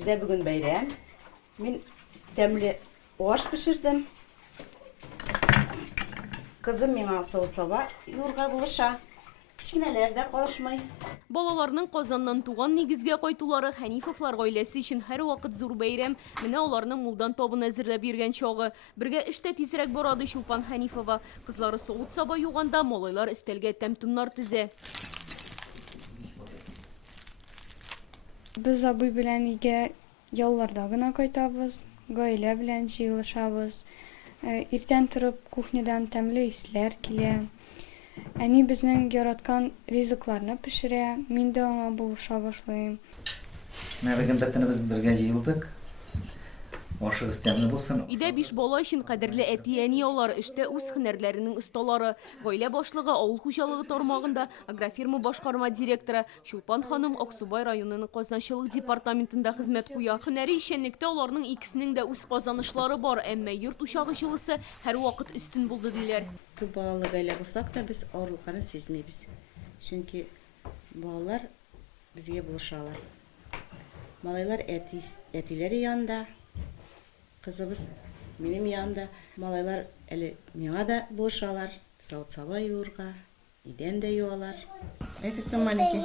Bizde bugün bayram. Ben demli oğaş pişirdim. Kızım bana soğut sabah yoğurga buluşa. Kichkinelerde konuşmayı. Балаларның Казаннан туган нигезгә кайтулары Хәнифовлар гаиләсе өчен һәр вакыт зур бәйрәм. Менә аларның мулдан табын әзерләп йөргән чагы. Бергә эштә тизрәк барады Чулпан Хәнифова. Кызлары савыт саба юганда, малайлар өстәлгә тәм-томнар түзә. Biz абый белән өйгә ялларда гына кайтабыз, гаилә белән җыелышабыз. Иртән торып кухнядан тәмле исләр килә. Әни безнең яраткан ризыкларны пешерә, мин дә аңа булыша башлыйм. Бugün бөтенебез бергә җыелдык. Ашыгыз тәмле булсын. Өйдә 5 бала өчен кадерле әти-әни алар эштә үз һөнәрләренең осталары. Гаилә башлыгы авыл хуҗалыгы тармагында агрофирма башкарма директоры Чулпан ханым Аксубай районының казначылык департаментында хезмәт куя. Һөнәри эшчәнлектә аларның икесенең дә үз казанышлары бар, әмма йорт учагы җылысы һәр вакыт үстен булды диләр. Көп балалы гаилә булсак та без авырлыкны сизмибез. Чөнки балалар безгә булышалар. Малайлар әтиләре янында, кызыбыз минем янында. Малайлар әле миңа да булышалар. Савыт саба юырга, идән дә юалар. Это кто маленький?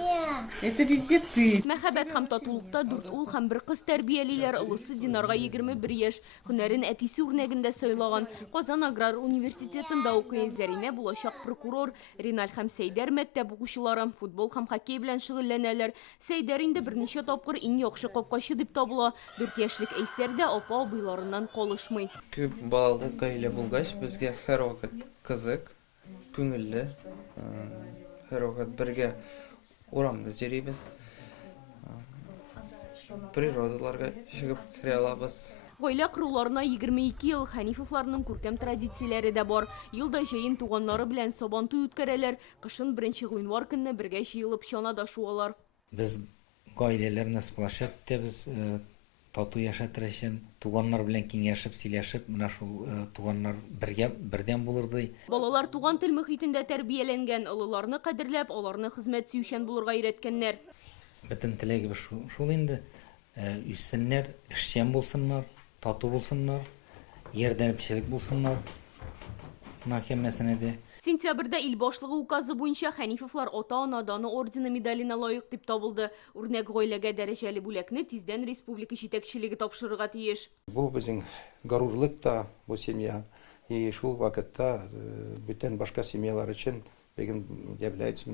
Это везде ты. Мәхәббәт һәм татулыкта 4 ул һәм 1 кыз тәрбиялиләр. Улысы Динарга 21 яшь. Һөнәрен әтисе үрнәгендә сайлаган. Казан аграр университетында укый. Зәринә булачак прокурор. Риналь һәм Сәйдәр мәктәп укучылары футбол һәм хоккей белән шөгыльләнәләр. Сәйдәр инде берничә тапкыр иң яхшы капкачы дип табыла. 4 яшьлек Әйсәр дә апа-абыйларыннан калышмый. Күп балалы гаилә булгач, безгә һәр вакыт кызык, күңелле, һәр вакыт бергә урамда йөрибез. Природаларга чыгып кирә алабыз. Гаилә коруларына 22 ел. Хәнифовларның күркәм традицияләре дә бар. Елда җәен туганнары белән сабантуй үткәрәләр. Кышын 1 гыйнвар көнне бергә җыелып чанада шуалар. Без гаиләләрне сплашат итәбез, тату яшатыр өчен, туганнар белән киңәшеп, сөйләшеп, менә шул туганнар бердән булырдай. Балалар туган тел мөхитендә тәрбияләнгән, олыларны кадерләп, аларны хезмәт сөючән булырга өйрәткәннәр. Бөтен теләгебез шул инде. Үссеннәр, эшчән булсыннар, тату булсыннар, ярдәмчелек булсыннар. Мәхкәмәсенә дә. Сентябрьдә ил башлыгы указы буенча Хәнифовлар ата-ана даны ордены медаленә лаек дип табылды. Үрнәк гаиләгә дәрәҗәле бүләкне тиздән республика җитәкчелеге тапшырырга тиеш. Бу безнең горурлык та бу семья. И шул вакытта бүтән башка семьялар өчен бегин является,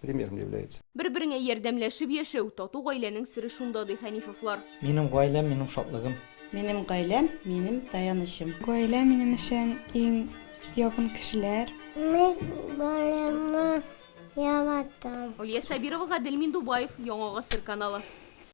примером является. Бер-береңә ярдәмләшеп яшәү, тату гаиләнең сире шунда ди Хәнифовлар. Минем гаиләм, минем шатлыгым. Минем гаиләм, минем таянычым. Гаилә минем өчен иң якын кешеләр. Мин баламны яратам. Алия Сабирова, Гаделмин Дубаев, Яңа Гасыр каналы.